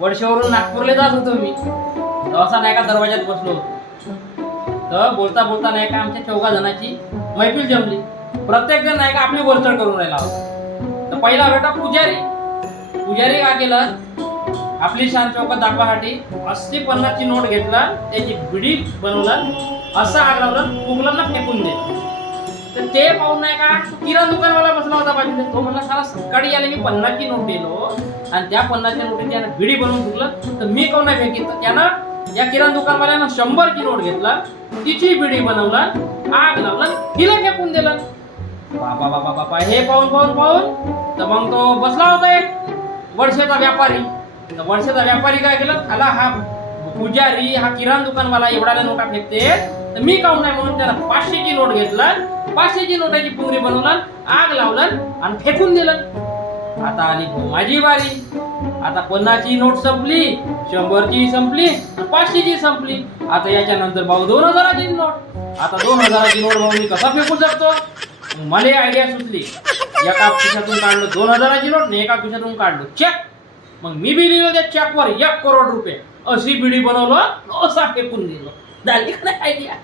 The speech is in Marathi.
वर्षावरून नागपूरला जात होतो मी. तेव्हा नाही का दरवाज्यात बसलो होतो. तर बोलता बोलता नाही का आमच्या चौघा जणांची मैफिल जमली. प्रत्येक जण नाही का आपली वरचढ करून राहिला होता. तर पहिला बेटा पुजारी. पुजारी का केलं? आपली शान चौकात दाखवासाठी अस्सी पन्नासची नोट घेतला त्याची बिडी बनवला असं आग लावलं फुगलांना ते पाहून नाही का किराणा दुकानवाला बसला होता पाहिजे तो म्हणला साला सकाळी आले मी पन्नाची नोट दिलो आणि त्या पन्नासच्या नोटी त्यानं भिडी बनवून फुकलं तर मी कोण नाही फेकीत? तर त्यानं या किराणा दुकानवाल्यानं शंभरची नोट घेतला तिची बिडी बनवला आग लावला तिला फेकून दिलं. बाबा बाबा बाबा हे पाहून पाहून पाहून. तर मग तो बसला होता एक वर्षाचा व्यापारी. तर वर्षाचा व्यापारी काय केलं? खाला हा पुजारी हा किराणा दुकानवाला एवढ्याला नोटा फेकते. तर मी काऊन नाही म्हणून त्याला पाचशेची नोट घेतला. पाचशेची नोटाची पुंगरी बनवला आग लावला आणि फेकून दिलं आता आली माझी बारी आता पन्नासची नोट संपली शंभरची संपली पाचशेची संपली. आता याच्यानंतर भाऊ दोन हजाराची नोट. आता दोन हजाराची नोट भाऊ मी कसा फेकू शकतो? मला आयडिया सुचली. एका खिशातून काढलो दोन हजाराची नोट आणि एका खिशातून काढलो चेक मग मी बी लिहिलो त्या चेकवर एक करोड रुपये. अशी बिडी बनवलं असा फेकून दिलो. झाली का नाही आयडिया